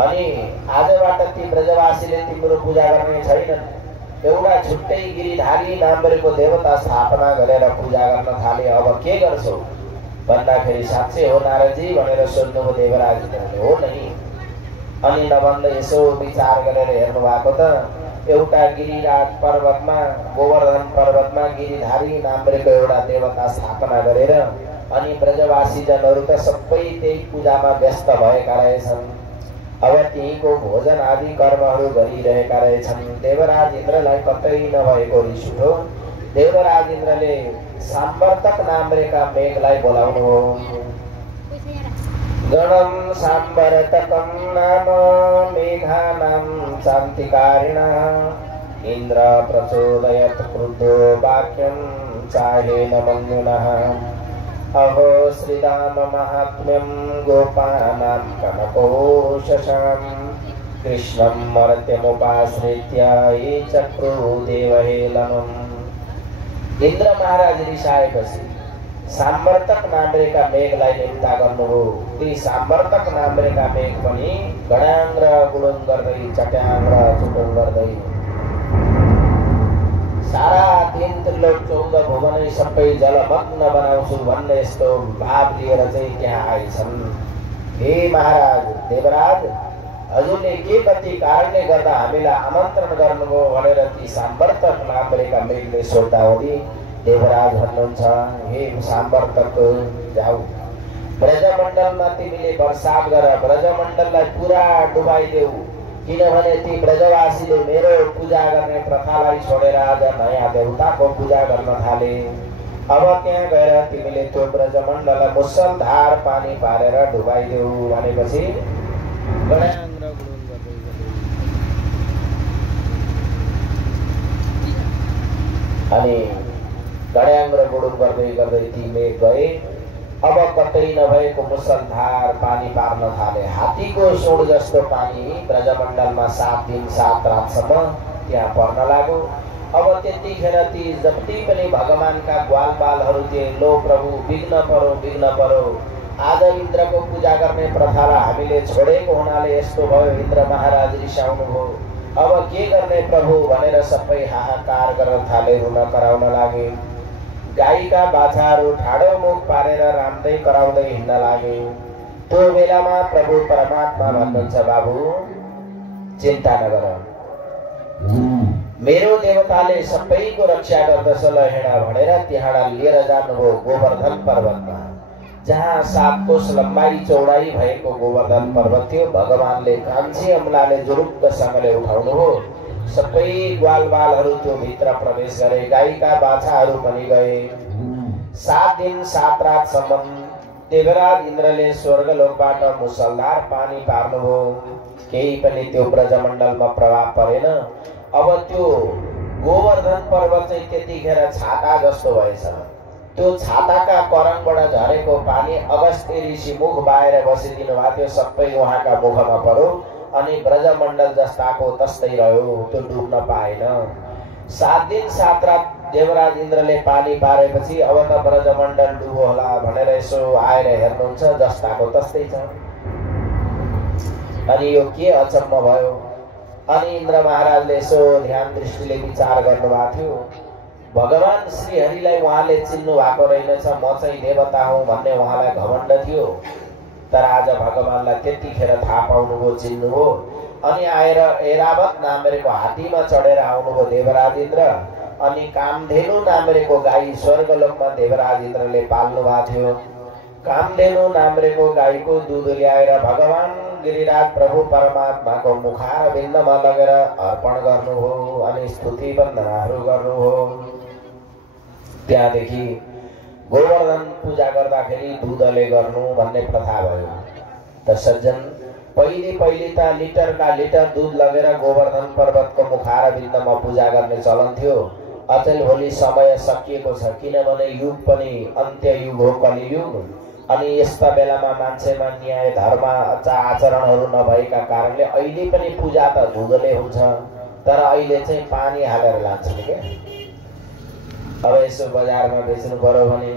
अनि आजबाट ती ब्रजवासीले तिम्रो पूजा गर्ने छैनन्। एउटा छुट्टै गिरिधारी नामको देवता स्थापना गरेर पूजा गर्न थाले। अब के गर्छौ भन्दाखेरि साँच्चै हो नारदजी भनेर सोध्नुभयो देवराजले। हो नै। अनि नभन्दा यसो विचार गरेर हेर्नु भएको त एउटा गिरिराज पर्वतमा गोवर्धन पर्वतमा गिरिधारी नामको एउटा देवता स्थापना गरेर अनि ब्रजवासी जनहरू त सबै त्यही पूजामा व्यस्त भएका रहेछन्। अब त्यहीको भोजन आदि कर्महरू गरिरहेका रहेछन्। देवराज इन्द्रलाई कतै नभएको रिस उठ्यो। देवराज इन्द्रले साम्वर्तक नामका मेघलाई बोलाउनु हो। गणं साम्वर्तकं नाम मेघानां शान्तिकारिणः इन्द्र प्रचोदयत् क्रुद्धो वाक्यं चाहेन मन्युनः अहो श्रीराम महात्म्यं गोपानां कनकोशशां कृष्णं मर्त्यमुपाश्रित्य ये चक्रु देवहेलनम्। इन्द्र महाराज रिसाएपछि साम्वर्तक नामका मेघलाई निम्ता गर्नुभयो। ती साम्वर्तक नामका मेघ पनि गडाङ र गुडुङ गर्दै चट्याङ र चुटुङ गर्दै सारा दिन त्रिलोक 14 भुवनै सबै जलमग्न बनाउँछु भन्ने यस्तो भाव लिएर चाहिँ त्यहाँ आइछन्। हे महाराज देवराज, हजुरले के कति कारणले गर्दा हामीलाई आमन्त्रण गर्नुभयो भनेर ती साम्वर्तक नामका मेघले सोद्धाओली देवराज भन्नुहुन्छ, हे साम्वर्तक जाऊ ब्रजमण्डलमा तिमीले वर्षाप गर, ब्रजमण्डललाई पुरा डुबाइदेऊ। किनभने ती ब्रजवासीले मेरो पूजा गर्ने प्रथालाई छोडेर आज नयाँ देवताको पूजा गर्न थाले। अब त्यहाँ गएर तिमीले त्यो ब्रजमण्डललाई मुसलधार पानी पारेर डुबाइदेऊ भनेपछि अनि गड्याङ र गुडुङ गर्दै गर्दै ती मेघ गए। अब कतै नभएको मुसलधार पानी पार्न थाले। हात्तीको सोड जस्तो पानी ब्रजमण्डलमा 7 दिन 7 रातसम्म त्यहाँ पर्न लाग्यो। अब त्यतिखेर ती जति पनि भगवानका ग्वालबालहरू थिए, लो प्रभु विघ्न परो आज इन्द्रको पूजा गर्ने प्रथालाई हामीले छोडेको हुनाले यस्तो भयो। इन्द्र महाराज रिसाउनु भयो। अब के गर्ने प्रभु भनेर सबै हाहाकार गर्न थाले, रुन कराउन लागे। गाईका बाछाहरू ठाडो मुख पारेर राम्दै कराउँदै हिँड्न लागे। त्यो बेलामा प्रभु परमात्मा भन्नुहुन्छ, बाबु चिन्ता नगर, मेरो देवताले सबैको रक्षा गर्दछ, ल हिँड भनेर त्यहाँ लिएर जानुभयो गोवर्धन पर्वतमा, जहाँ 7 कोस लम्बाई चौडाई भएको गोवर्धन पर्वत थियो। भगवानले कान्छी अमलाले जुरुक्कसँगले उठाउनुभयो। सबै ग्वालबालहरू त्यो भित्र प्रवेश गरे। गाईका बाछाहरू पनि गए। 7 दिन 7 रातसम्म देवराज इन्द्रले स्वर्गलोकबाट मुसलधार पानी पार्नुभयो। केही पनि त्यो ब्रजमण्डलमा प्रभाव परेन। अब त्यो गोवर्धन पर्वत चाहिँ त्यतिखेर छाता जस्तो भएछ। त्यो छाताका करङबाट झरेको पानी अगस्त्य ऋषि मुख बाएर बसिदिनु भएको थियो, सबै उहाँका मुखमा पर्यो अनि ब्रजमण्डल जस्ताको तस्तै रह्यो, त्यो डुब्न पाएन। 7 दिन 7 रात देवराज इन्द्रले पानी पारेपछि अब त ब्रजमण्डल डुब्यो होला भनेर यसो आएर हेर्नुहुन्छ, जस्ताको तस्तै छ। अनि यो के अचम्म भयो। अनि इन्द्र महाराजले यसो ध्यान दृष्टिले विचार गर्नुभएको थियो। भगवान श्रीहरिलाई उहाँले चिन्नु भएको रहेनछ, म चाहिँ देवता हुँ भन्ने उहाँलाई घमण्ड थियो। तर आज भगवानलाई त्यतिखेर थाहा पाउनुभयो, चिन्नुभयो। अनि आएर ऐरावत नामको हात्तीमा चढेर आउनुभयो देवराज इन्द्र। अनि कामधेनु नामको गाई स्वर्गलोकमा देवराज इन्द्रले पाल्नु भएको थियो। कामधेनु नामको गाईको दुध ल्याएर भगवान गिरिराज प्रभु परमात्माको मुखारविन्दमा लगेर अर्पण गर्नुभयो अनि स्तुति वन्दनाहरू गर्नुभयो। त्यहाँदेखि गोवर्धन पूजा गर्दाखेरि दुधले गर्नु भन्ने प्रथा भयो। त सज्जन, पहिले त लिटरका लिटर दुध लगेर गोवर्धन पर्वतको मुखारविन्दमा पूजा गर्ने चलन थियो। अचेल भोलि समय सकिएको छ, किनभने युग पनि अन्त्य युग हो, कलियुग। अनि यस्ता बेलामा मान्छेमा न्याय धर्म आचरणहरू नभएका कारणले अहिले पनि पूजा त दुधले हुन्छ, तर अहिले चाहिँ पानी हालेर लान्छन् क्या। अब यसो बजारमा बेच्नु पर्यो भने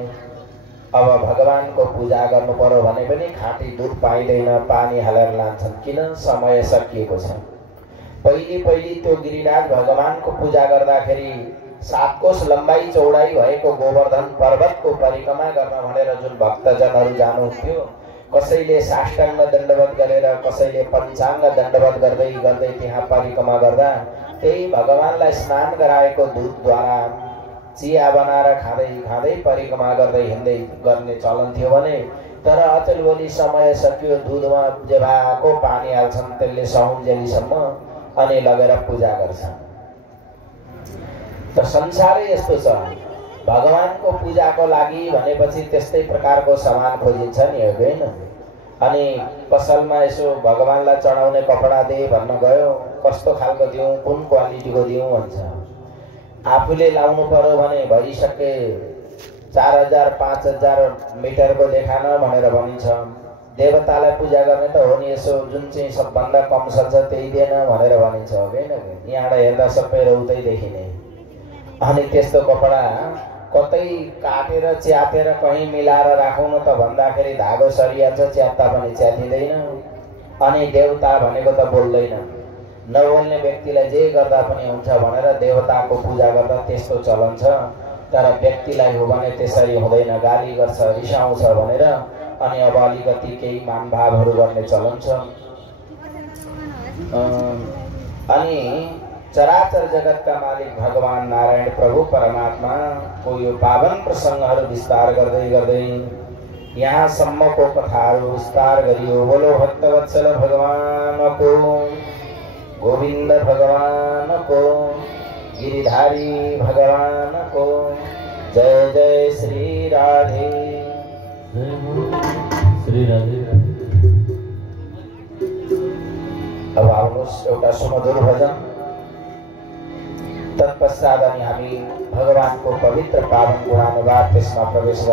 अब भगवानको पूजा गर्नु पर्यो भने पनि खाँटी दुध पाइँदैन, पानी हालेर लान्छन्। किन? समय सकिएको छ। पहिले त्यो गिरिराज भगवानको पूजा गर्दाखेरि 7 कोस लम्बाई चौडाई भएको गोवर्धन पर्वतको परिक्रमा गर्न भनेर जुन भक्तजनहरू जानुहुन्थ्यो, कसैले साष्टाङ्ग दण्डवत गरेर, कसैले पञ्चाङ्ग दण्डवत गर्दै गर्दै त्यहाँ परिक्रमा गर्दा त्यही भगवानलाई स्नान गराएको दुधद्वारा चिया बनाएर खाँदै खाँदै परिक्रमा गर्दै हिँड्दै गर्ने चलन थियो भने, तर अचेल भोलि समय सकियो, दुधमा जे भएको पानी हाल्छन्, त्यसले सहुन्जेलीसम्म अनि लगेर पूजा गर्छन्। त संसारै यस्तो छ। भगवानको पूजाको लागि भनेपछि त्यस्तै प्रकारको सामान खोजिन्छ नि, होइन? अनि पसलमा यसो भगवानलाई चढाउने कपडा दे भन्न गयो, कस्तो खालको दिउँ, कुन क्वालिटीको दिउँ भन्छ। आफूले लाउनु पर्यो भने भइसके 4000 5000 मिटरको देखान भनेर भनिन्छ। देवतालाई पूजा गर्ने त हो नि, यसो जुन चाहिँ सबभन्दा कम सल्छ त्यही दिएन भनेर भनिन्छ, होइन? यहाँबाट हेर्दा सबै रौतै देखिने। अनि त्यस्तो कपडा कतै काटेर च्यातेर कहीँ मिलाएर राखौँ न त भन्दाखेरि धागो सरिहाल्छ, च्यात्ता पनि च्यातिँदैन। अनि देवता भनेको त बोल्दैन, नबोल्ने व्यक्तिलाई जे गर्दा पनि हुन्छ भनेर देवताको पूजा गर्दा त्यस्तो चलन छ। तर व्यक्तिलाई हो भने त्यसरी हुँदैन, गाली गर्छ, रिसाउँछ भनेर अनि अब अलिकति केही मानभावहरू गर्ने चलन छ। अनि चराचर जगतका मालिक भगवान नारायण प्रभु परमात्मा को यो पावन प्रसंगहरू विस्तार गर्दै गर्दै यहाँसम्मको कथाहरू विस्तार गरियो। बोलो भक्तवत्सल भगवानको, गोविंद भगवानको, गिरिधारी भगवानको जय जय श्री राधे। श्री राधे। अब आउनुहोस् एउटा सुमधुर भजन, तत्पश्चात हामी भगवानको पवित्र पावन गुणानुवाद त्यसमा प्रवेश